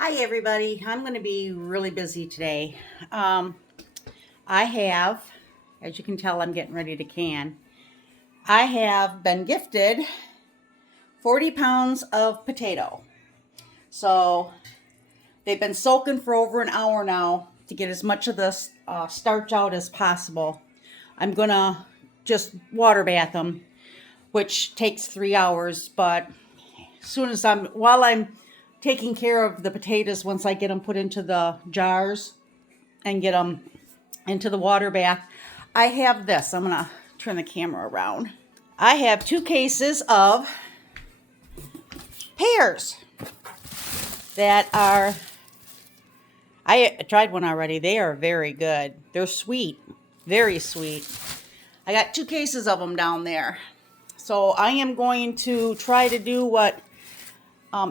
Hi everybody. I'm going to be really busy today. Um, I have, as you can tell, I'm getting ready to can. I have been gifted 40 pounds of potato. So they've been soaking for over an hour now to get as much of this starch out as possible. I'm going to just water bath them, which takes 3 hours. But while I'm taking care of the potatoes, once I get them put into the jars and get them into the water bath, I have this. I'm going to turn the camera around. I have 2 cases of pears that are, I tried one already. They are very good. They're sweet, very sweet. I got 2 cases of them down there. So I am going to try to do what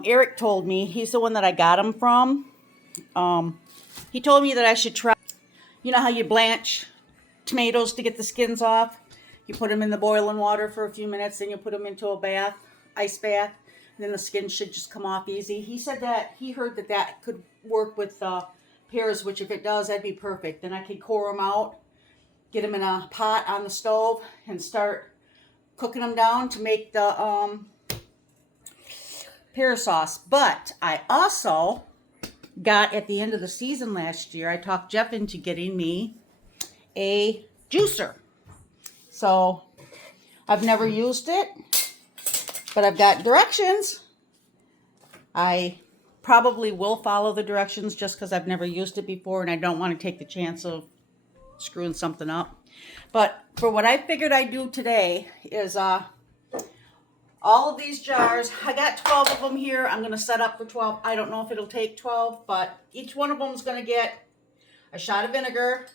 Eric told me. He's the one that I got them from. He told me that I should try, you know how you blanch tomatoes to get the skins off? You put them in the boiling water for a few minutes, then you put them into a bath, ice bath, and then the skin should just come off easy. He said that he heard that that could work with pears, which if it does, that'd be perfect. Then I could core them out, get them in a pot on the stove, and start cooking them down to make the pear sauce. But I also got, at the end of the season last year, I talked Jeff into getting me a juicer. So I've never used it, but I've got directions. I probably will follow the directions just because I've never used it before and I don't want to take the chance of screwing something up. But for what I figured I'd do today is all of these jars, I got 12 of them here. I'm going to set up for 12. I don't know if it'll take 12, but each one of them is going to get a shot of vinegar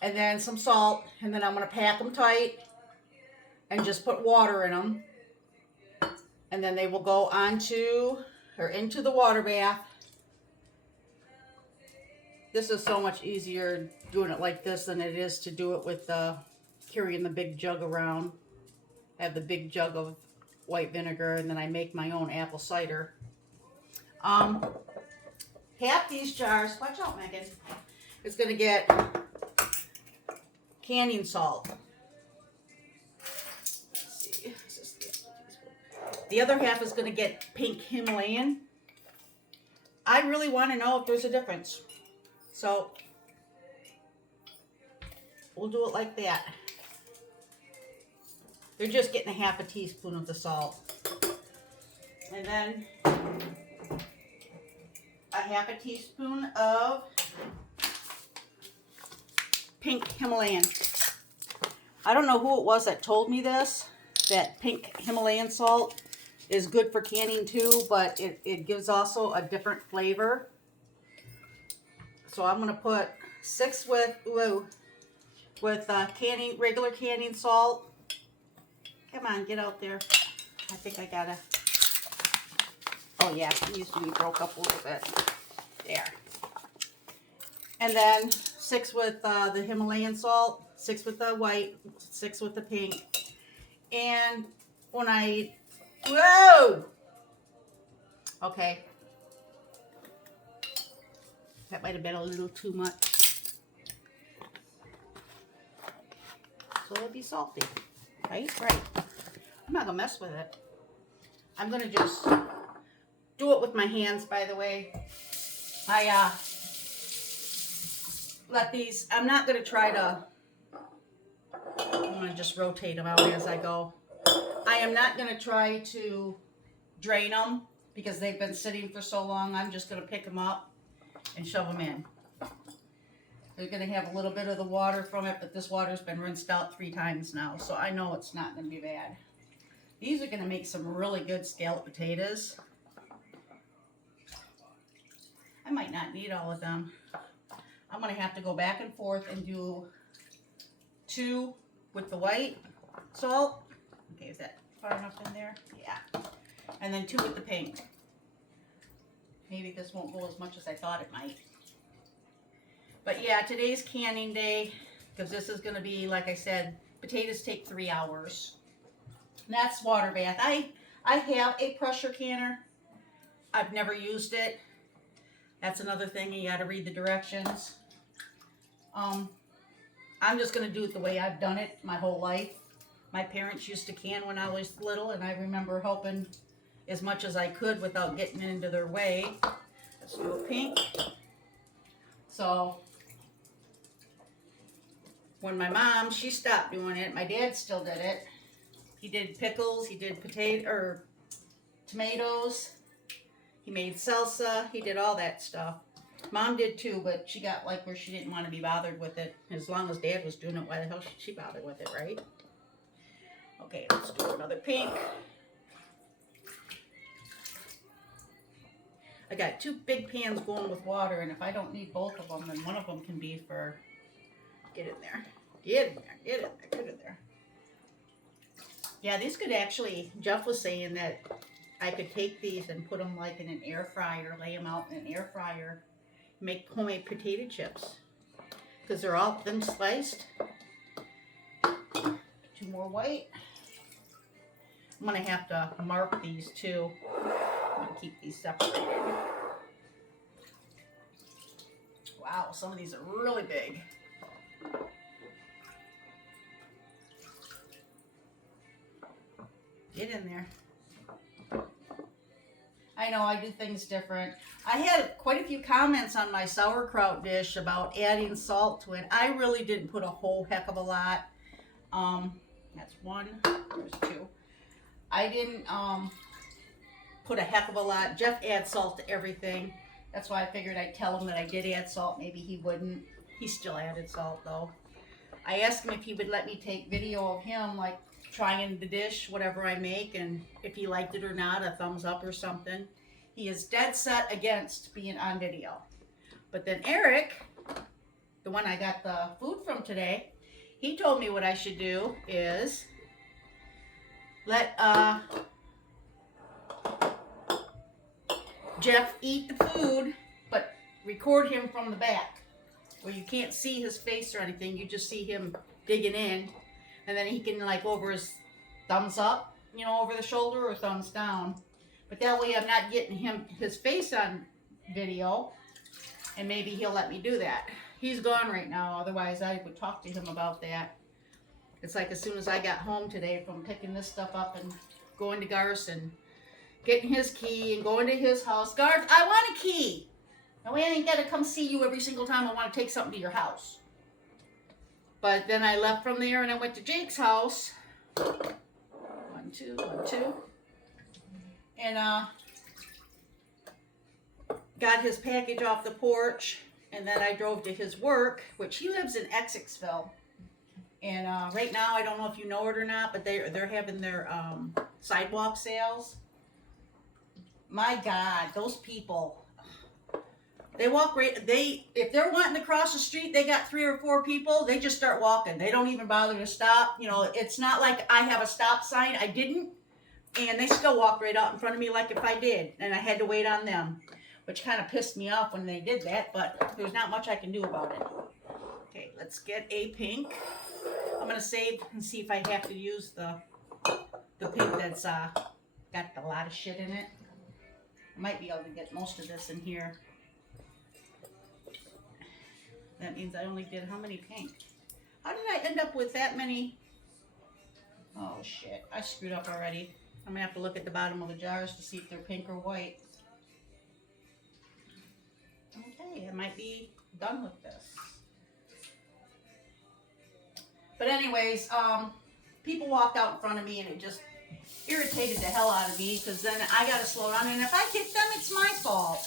and then some salt, and then I'm going to pack them tight and just put water in them. And then they will go into the water bath. This is so much easier doing it like this than it is to do it with carrying the big jug around. I have the big jug of white vinegar, and then I make my own apple cider. Half these jars, watch out Megan, is going to get canning salt. Let's see. The other half is going to get pink Himalayan. I really want to know if there's a difference. So we'll do it like that. They're just getting a half a teaspoon of the salt. And then a half a teaspoon of pink Himalayan. I don't know who it was that told me this, that pink Himalayan salt is good for canning too, but it gives also a different flavor. So I'm going to put 6 with regular canning salt. Come on, get out there. I think I gotta. Oh yeah, it needs to be broke up a little bit. There. And then 6 with the Himalayan salt, 6 with the white, 6 with the pink. And when whoa! Okay. That might have been a little too much. So it'll be salty. Right? Right. I'm not gonna mess with it. I'm gonna just do it with my hands, by the way. I let these, I'm not gonna try to, I'm gonna just rotate them out as I go. I am not gonna try to drain them because they've been sitting for so long. I'm just gonna pick them up and shove them in. They're gonna have a little bit of the water from it, but this water's been rinsed out 3 times now, so I know it's not gonna be bad. These are gonna make some really good scalloped potatoes. I might not need all of them. I'm gonna have to go back and forth and do 2 with the white salt. Okay, is that far enough in there? Yeah. And then 2 with the pink. Maybe this won't go as much as I thought it might. But yeah, today's canning day, because this is gonna be, like I said, potatoes take 3 hours. And that's water bath. I have a pressure canner, I've never used it. That's another thing, you gotta read the directions. I'm just gonna do it the way I've done it my whole life. My parents used to can when I was little, and I remember helping as much as I could without getting into their way. Let's do a pink. So, when my mom, she stopped doing it, my dad still did it. He did pickles, he did tomatoes, he made salsa, he did all that stuff. Mom did too, but she got like where she didn't want to be bothered with it. As long as Dad was doing it, why the hell should she bother with it, right? Okay, let's do another pink. I got 2 big pans going with water, and if I don't need both of them, then one of them can be for, get in there, get in there, get in there, get in there. Yeah, these could actually, Jeff was saying that I could take these and put them like in an air fryer, lay them out in an air fryer, make homemade potato chips, because they're all thin sliced. 2 more white. I'm gonna have to mark these too. I'm gonna keep these separated. Wow, some of these are really big. Get in there. I know I do things different. I had quite a few comments on my sauerkraut dish about adding salt to it. I really didn't put a whole heck of a lot. That's 1, there's 2. I didn't put a heck of a lot. Jeff adds salt to everything. That's why I figured I'd tell him that I did add salt. Maybe he wouldn't. He still added salt though. I asked him if he would let me take video of him like trying the dish, whatever I make, and if he liked it or not, a thumbs up or something. He is dead set against being on video. But then Eric, the one I got the food from today, he told me what I should do is let Jeff eat the food, but record him from the back, where you can't see his face or anything. You just see him digging in, and then he can like over his thumbs up, you know, over the shoulder, or thumbs down. But that way I'm not getting his face on video, and maybe he'll let me do that. He's gone right now, otherwise I would talk to him about that. It's like as soon as I got home today from picking this stuff up and going to Garson, getting his key and going to his house. Garth, I want a key. Now we ain't got to come see you every single time I want to take something to your house. But then I left from there and I went to Jake's house. 1, 2, 1, 2. And got his package off the porch. And then I drove to his work, which he lives in Essexville. And right now, I don't know if you know it or not, but they're having their sidewalk sales. My God, those people, they walk right, if they're wanting to cross the street, they got 3 or 4 people, they just start walking. They don't even bother to stop. You know, it's not like I have a stop sign. I didn't. And they still walked right out in front of me like if I did. And I had to wait on them, which kind of pissed me off when they did that, but there's not much I can do about it. Okay, let's get a pink. I'm going to save and see if I have to use the pink that's got a lot of shit in it. I might be able to get most of this in here. That means I only did how many pink? How did I end up with that many? Oh shit, I screwed up already. I'm going to have to look at the bottom of the jars to see if they're pink or white. Okay, I might be done with this. But anyways, people walked out in front of me and it just irritated the hell out of me, because then I got to slow down, and if I hit them, it's my fault.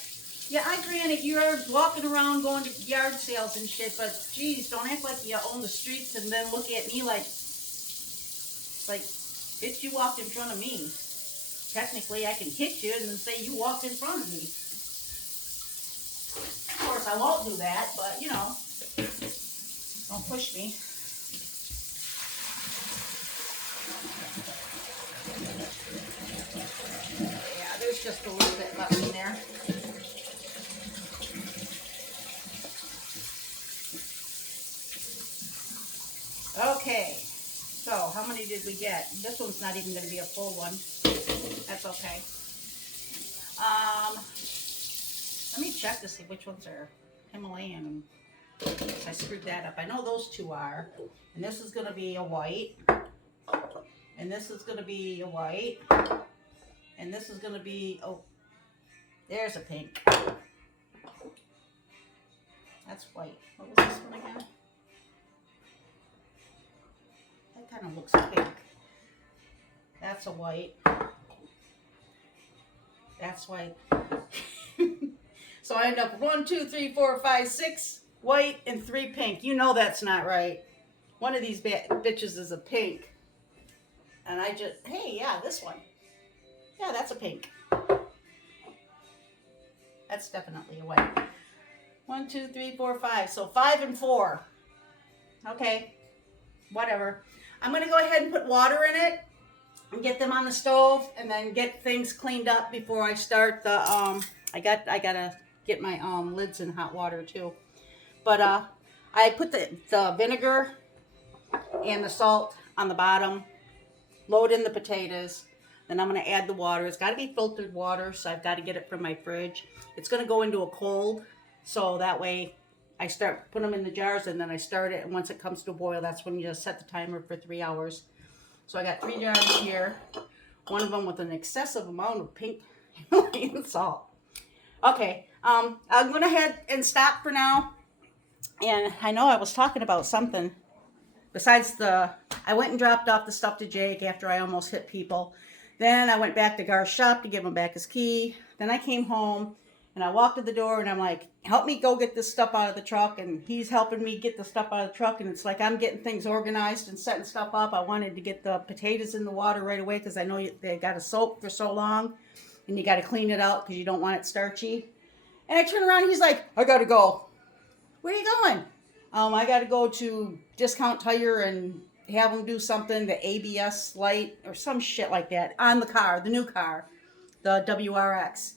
Yeah, I granted you're walking around going to yard sales and shit, but geez, don't act like you own the streets and then look at me like, bitch, you walked in front of me. Technically, I can hit you and then say you walked in front of me. Of course, I won't do that, but you know, don't push me. Yeah, there's just a little bit left in there. Okay, so how many did we get? This one's not even going to be a full one. That's okay. Let me check to see which ones are Himalayan. I screwed that up. I know those two are. And this is going to be a white. And this is going to be a white. And this is going to be, oh, there's a pink. That's white. What was this one again? That kind of looks pink. That's a white. That's white. So I end up 1, 2, 3, 4, 5, 6 white and 3 pink. You know that's not right. One of these bitches is a pink. And I just, hey, yeah, this one. Yeah, that's a pink. That's definitely a white. 1, 2, 3, 4, 5. So 5 and 4. Okay, whatever. I'm going to go ahead and put water in it and get them on the stove and then get things cleaned up before I start the, I gotta get my lids in hot water too. But I put the vinegar and the salt on the bottom, load in the potatoes, then I'm going to add the water. It's got to be filtered water, so I've got to get it from my fridge. It's going to go into a cold, so that way I start putting them in the jars and then I start it, and once it comes to a boil, that's when you just set the timer for 3 hours. So I got 3 jars here, one of them with an excessive amount of pink Himalayan salt. Okay, I'm going to head and stop for now. And I know I was talking about something besides I went and dropped off the stuff to Jake after I almost hit people. Then I went back to Gar's shop to give him back his key. Then I came home and I walked to the door and I'm like, help me go get this stuff out of the truck. And he's helping me get the stuff out of the truck. And it's like I'm getting things organized and setting stuff up. I wanted to get the potatoes in the water right away because I know they got to soak for so long. And you got to clean it out because you don't want it starchy. And I turn around and he's like, I got to go. Where are you going? I got to go to Discount Tire and have them do something, the ABS light or some shit like that on the car, the new car, the WRX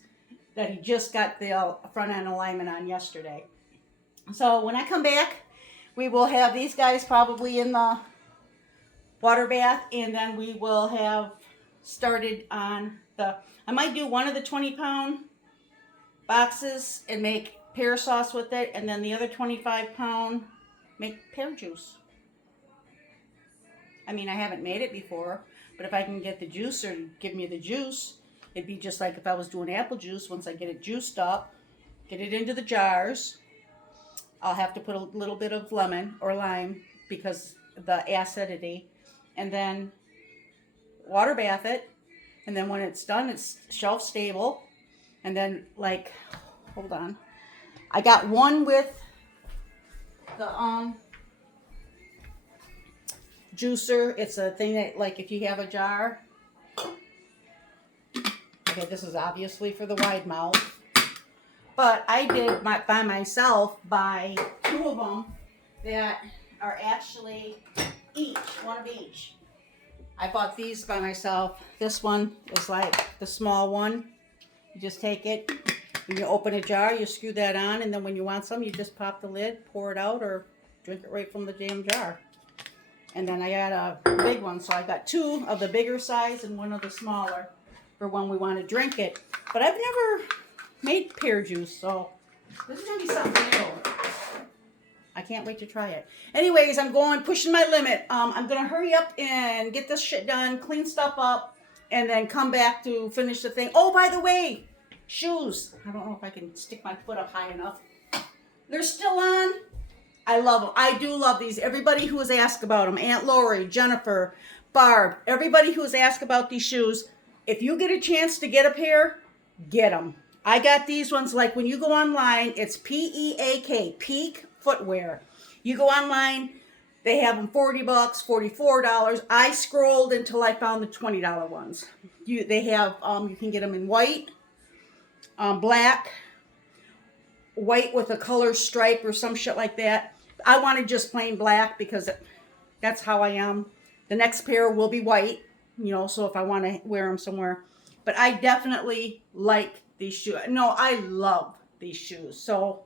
that he just got the front end alignment on yesterday. So when I come back, we will have these guys probably in the water bath, and then we will have started on I might do one of the 20-pound boxes and make pear sauce with it, and then the other 25-pound make pear juice. I mean, I haven't made it before, but if I can get the juicer to give me the juice, it'd be just like if I was doing apple juice. Once I get it juiced up, get it into the jars, I'll have to put a little bit of lemon or lime because the acidity, and then water bath it, and then when it's done, it's shelf stable. And then, like, hold on, I got one with the juicer. It's a thing that, like, if you have a jar. Okay, this is obviously for the wide mouth. But I did by myself buy 2 of them that are actually one of each. I bought these by myself. This one is like the small one. You just take it, and you open a jar, you screw that on, and then when you want some, you just pop the lid, pour it out, or drink it right from the damn jar. And then I got a big one, so I got 2 of the bigger size and 1 of the smaller for when we want to drink it. But I've never made pear juice, so this is going to be something new. I can't wait to try it. Anyways, I'm pushing my limit. I'm going to hurry up and get this shit done, clean stuff up, and then come back to finish the thing. Oh, by the way, shoes. I don't know if I can stick my foot up high enough. They're still on. I love them. I do love these. Everybody who has asked about them, Aunt Lori, Jennifer, Barb, everybody who has asked about these shoes, if you get a chance to get a pair, get them. I got these ones, like when you go online, it's PEAK, Peak Footwear. You go online, they have them $40, $44. I scrolled until I found the $20 ones. They have, you can get them in white, black, white with a color stripe or some shit like that. I wanted just plain black because that's how I am. The next pair will be white, so if I want to wear them somewhere. But I definitely like these shoes. No, I love these shoes. So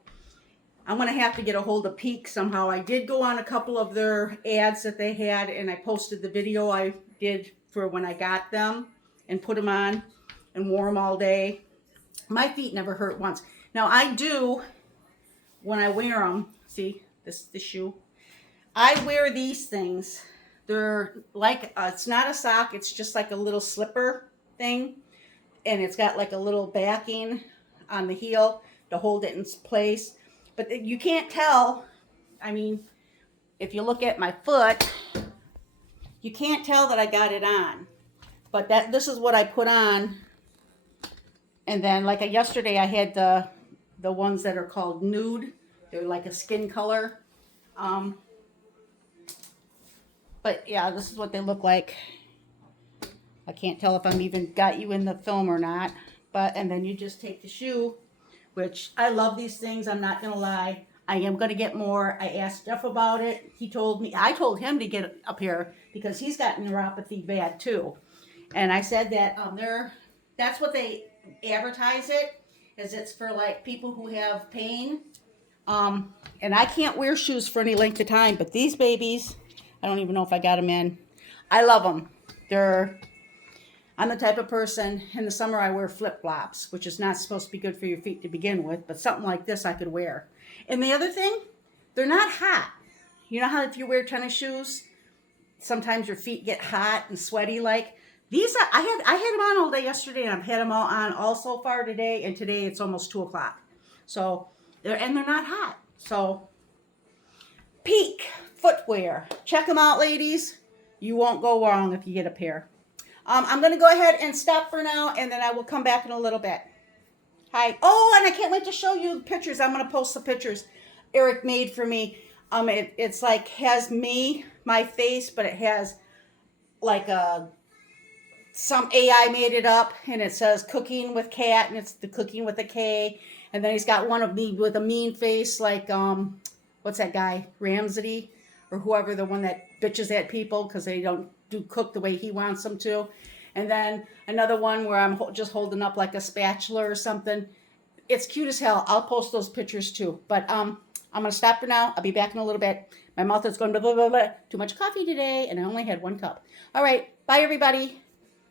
I'm going to have to get a hold of Peak somehow. I did go on a couple of their ads that they had, and I posted the video I did for when I got them and put them on and wore them all day. My feet never hurt once. Now I do when I wear them. See the shoe. I wear these things. They're like it's not a sock. It's just like a little slipper thing, and it's got like a little backing on the heel to hold it in place. But you can't tell. I mean, if you look at my foot, you can't tell that I got it on. But this is what I put on. And then like yesterday I had the ones that are called nude. They're like a skin color. But yeah, this is what they look like. I can't tell if I'm even got you in the film or not. But and then you just take the shoe, which I love these things. I'm not gonna lie. I am gonna get more. I asked Jeff about it. He told me. I told him to get a pair because he's got neuropathy bad too. And I said that that's what they advertise it, is it's for like people who have pain. And I can't wear shoes for any length of time, but these babies, I don't even know if I got them in. I love them. I'm the type of person, in the summer I wear flip-flops, which is not supposed to be good for your feet to begin with, but something like this I could wear. And the other thing, they're not hot. You know how if you wear tennis shoes, sometimes your feet get hot and sweaty like? These are, I had them on all day yesterday, and I've had them all on all so far today, and today it's almost 2 o'clock. So, they're not hot. So, Peak footwear. Check them out, ladies. You won't go wrong if you get a pair. I'm going to go ahead and stop for now, and then I will come back in a little bit. Hi. Oh, and I can't wait to show you the pictures. I'm going to post the pictures Eric made for me. It's like has me, my face, but it has like some AI made it up, and it says cooking with cat, and it's the cooking with a K. And then he's got one of me with a mean face, like what's that guy, Ramsey, or whoever, the one that bitches at people because they don't do cook the way he wants them to. And then another one where I'm just holding up like a spatula or something. It's cute as hell. I'll post those pictures too. But I'm going to stop for now. I'll be back in a little bit. My mouth is going blah, blah, blah, blah. Too much coffee today, and I only had 1 cup. All right. Bye, everybody.